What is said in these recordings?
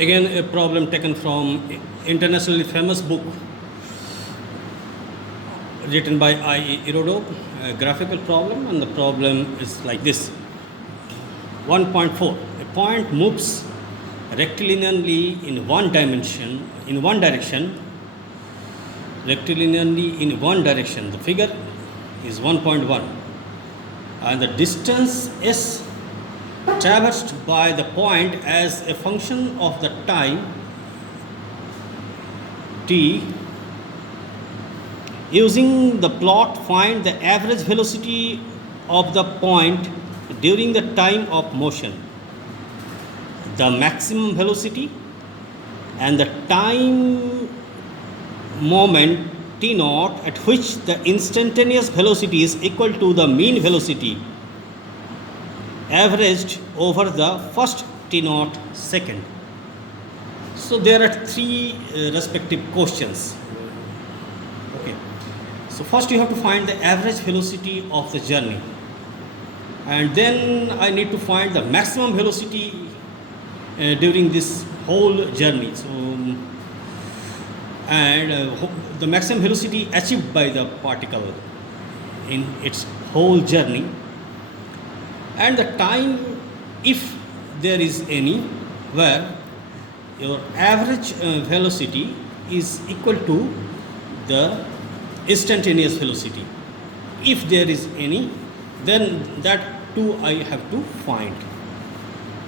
Again, a problem taken from internationally famous book written by I. Irodo, a graphical problem, and the problem is like this. 1.4. A point moves rectilinearly in one direction, rectilinearly in one direction. The figure is 1.1, and the distance s traversed by the point as a function of the time t. Using the plot, find the average velocity of the point during the time of motion, the maximum velocity, and the time moment t naught at which the instantaneous velocity is equal to the mean velocity averaged over the first t naught second. So there are three respective questions. Okay. So first you have to find the average velocity of the journey, and then I need to find the maximum velocity during this whole journey. So the maximum velocity achieved by the particle in its whole journey, and the time, if there is any, where your average velocity is equal to the instantaneous velocity. If there is any, then that too I have to find.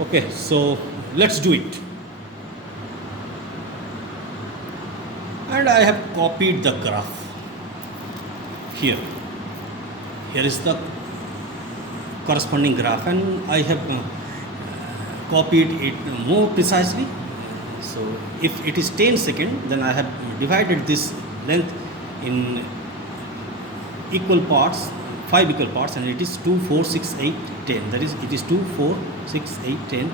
Okay, so let's do it. And I have copied the graph here. Here is the corresponding graph, and I have copied it more precisely. So if it is 10 seconds, then I have divided this length in equal parts, 5 equal parts, and it is 2, 4, 6, 8, 10. That is, it is 2, 4, 6, 8, 10,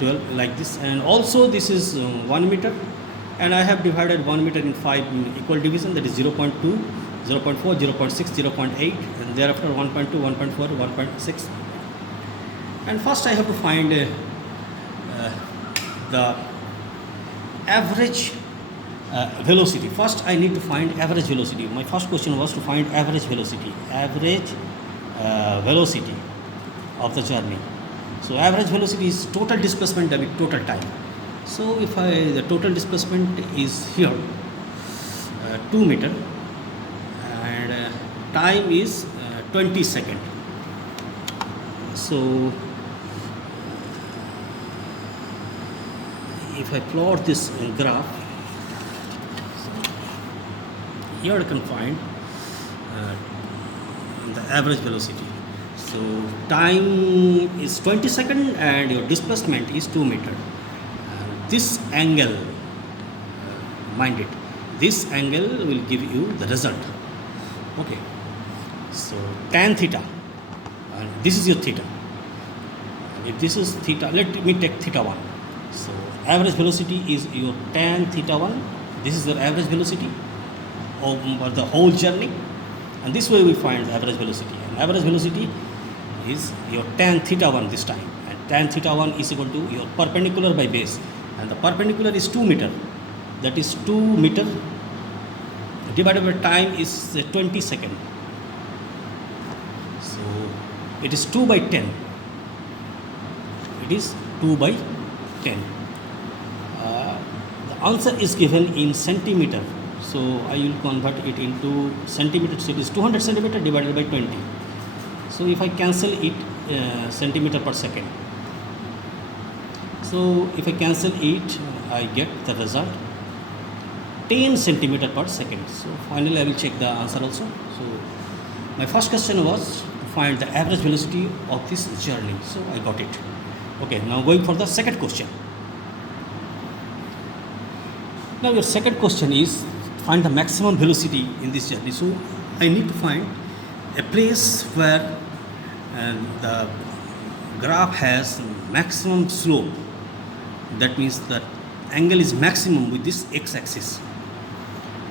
12, like this. And also this is 1 meter, and I have divided 1 meter in 5 equal division, that is 0.2, 0.4, 0.6, 0.8, and thereafter 1.2, 1.4, 1.6. And first I have to find the average velocity. First I need to find average velocity. My first question was to find average velocity. Average velocity of the journey. So average velocity is total displacement with total time. So if the total displacement is here 2 meter, and time is 20 seconds. So if I plot this graph, here I can find the average velocity. So time is 20 seconds and your displacement is 2 meter. This angle, mind it, this angle will give you the result. Okay, so tan theta, and this is your theta. And if this is theta, let me take theta 1. So average velocity is your tan theta 1. This is your average velocity over the whole journey, and this way we find the average velocity. And average velocity is your tan theta 1 this time, and tan theta 1 is equal to your perpendicular by base, and the perpendicular is 2 meter. That is 2 meter divided by time is 20 seconds. So it is 2 by 10. It is 2 by 10. The answer is given in centimeter. So I will convert it into centimeter. So it is 200 centimeter divided by 20. So if I cancel it, centimeter per second. So if I cancel it, I get the result 10 centimeter per second. So finally I will check the answer also. So my first question was to find the average velocity of this journey. So I got it. Okay, now going for the second question. Now your second question is find the maximum velocity in this journey. So I need to find a place where the graph has maximum slope. That means that angle is maximum with this x-axis.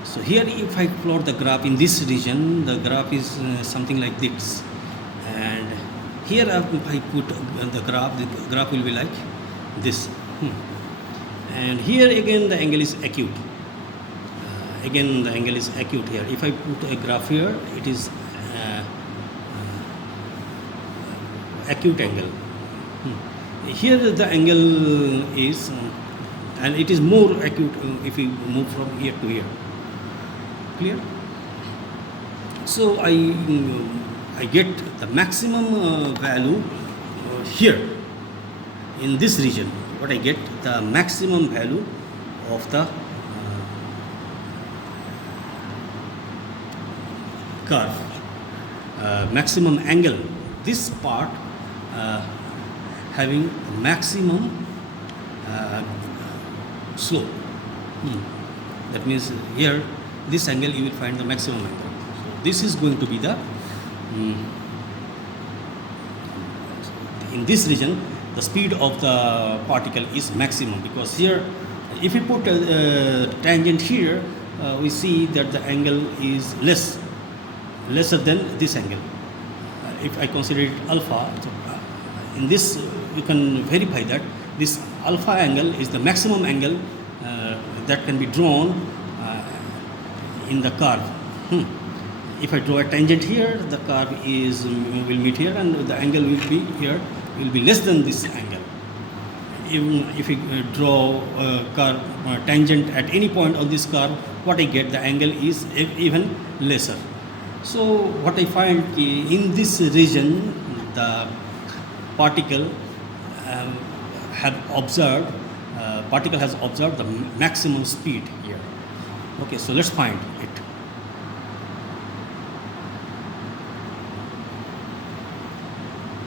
So here if I plot the graph in this region, the graph is something like this, and here if I put the graph will be like this. and here again the angle is acute. Again the angle is acute here. If I put a graph here, it is acute angle. Here the angle is and it is more acute if we move from here to here. Clear? So I get the maximum value here in this region. What I get, the maximum value of the curve, maximum angle. This part having maximum slope. That means here this angle you will find the maximum angle. So this is going to be the in this region the speed of the particle is maximum, because here if we put a tangent here, we see that the angle is lesser than this angle. If I consider it alpha, so in this you can verify that this alpha angle is the maximum angle that can be drawn in the curve. If I draw a tangent here, the curve will meet here, and the angle will be here, will be less than this angle. Even if we draw a curve tangent at any point on this curve, what I get, the angle is even lesser. So what I find in this region, the particle particle has observed the maximum speed here. Okay, so let's find it.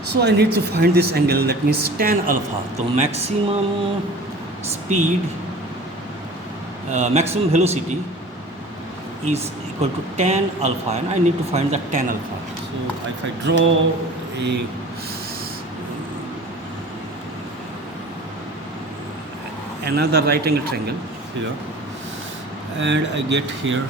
So I need to find this angle, that means tan alpha. The maximum speed, maximum velocity is equal to tan alpha, and I need to find the tan alpha. So if I draw another right angle triangle here, and I get here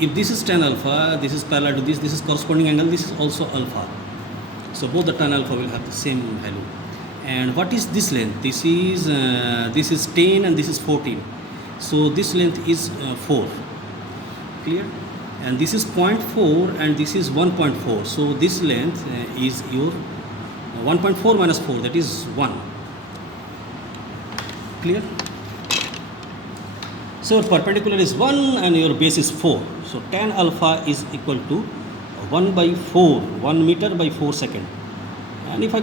if this is tan alpha, this is parallel to this is corresponding angle, this is also alpha. So both the tan alpha will have the same value. And what is this length? This is 10 and this is 14. So this length is 4. Clear? And this is 0.4 and this is 1.4. So this length is your 1.4 minus 4, that is 1. Clear? So perpendicular is 1 and your base is 4. So tan alpha is equal to 1 by 4, 1 meter by 4 second. And if I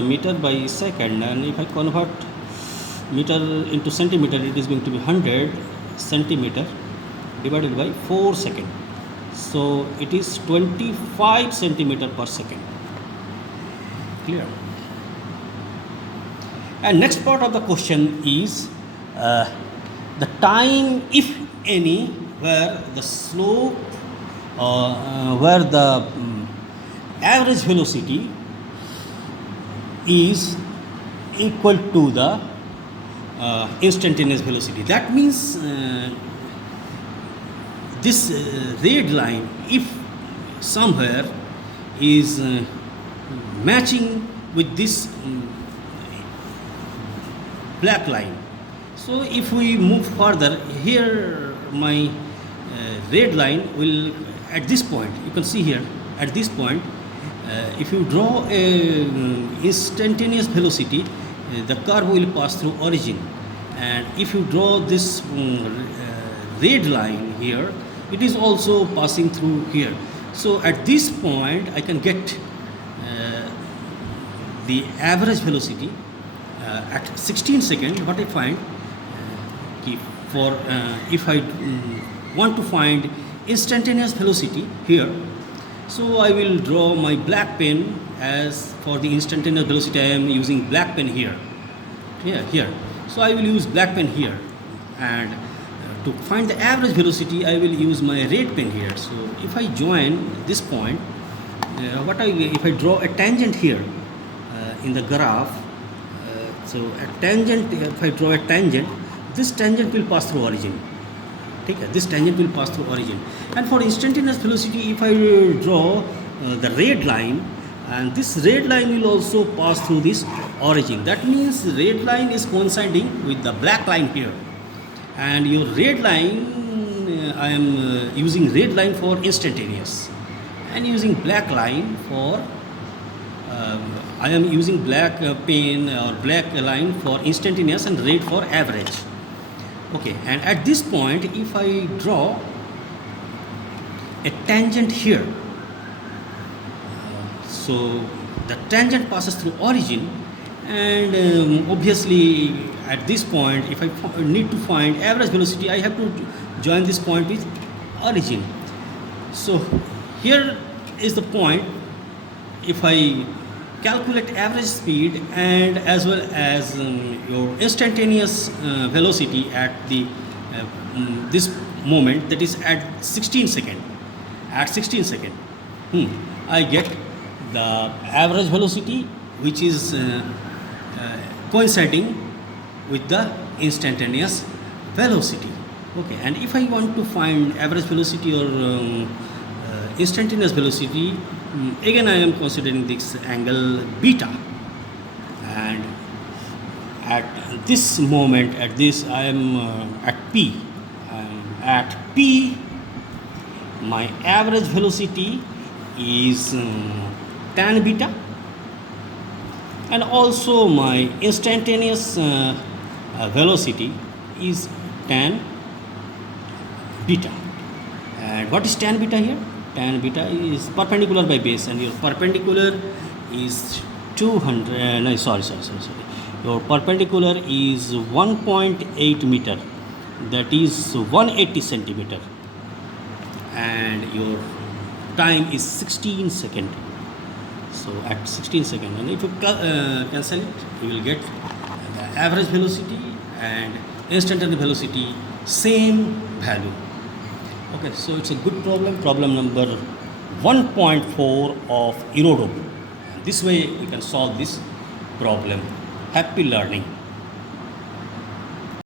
meter by second, and if I convert meter into centimeter, it is going to be 100 centimeter divided by 4 second. So it is 25 centimeter per second. Clear? And next part of the question is the time, if any, where the slope where the average velocity is equal to the instantaneous velocity. That means this red line, if somewhere is matching with this black line. So if we move further, here my red line will, at this point, you can see here, at this point, if you draw a instantaneous velocity, the curve will pass through origin. And if you draw this red line here, it is also passing through here. So at this point, I can get the average velocity at 16 seconds. What I find, if I want to find instantaneous velocity here, so I will draw my black pen. As for the instantaneous velocity, I am using black pen here. Here. So I will use black pen here, and to find the average velocity, I will use my red pen here. So if I join this point, if I draw a tangent here in the graph, so a tangent, if I draw a tangent, this tangent will pass through origin. Okay, this tangent will pass through origin. And for instantaneous velocity, if I draw the red line, and this red line will also pass through this origin. That means red line is coinciding with the black line here, and your red line, I am using red line for instantaneous, and using black line for I am using black pen or black line for instantaneous and red for average. Okay, and at this point, if I draw a tangent here, so the tangent passes through origin, and obviously at this point, if I need to find average velocity, I have to join this point with origin. So here is the point. If I calculate average speed and as well as your instantaneous velocity at the this moment, that is at 16 second, I get the average velocity, which is coinciding with the instantaneous velocity. Okay, and if I want to find average velocity or instantaneous velocity, again I am considering this angle beta, and at this moment, at this I am at P. At P, my average velocity is tan beta, and also my instantaneous velocity is tan beta. And what is tan beta here? Tan beta is perpendicular by base, and your perpendicular is 200. No, sorry. Your perpendicular is 1.8 meter, that is 180 centimeter, and your time is 16 second. So at 16 second, and if you cancel it, you will get the average velocity and instantaneous velocity, same value. Okay, so it's a good problem. Problem number 1.4 of Eurodope. This way we can solve this problem. Happy learning.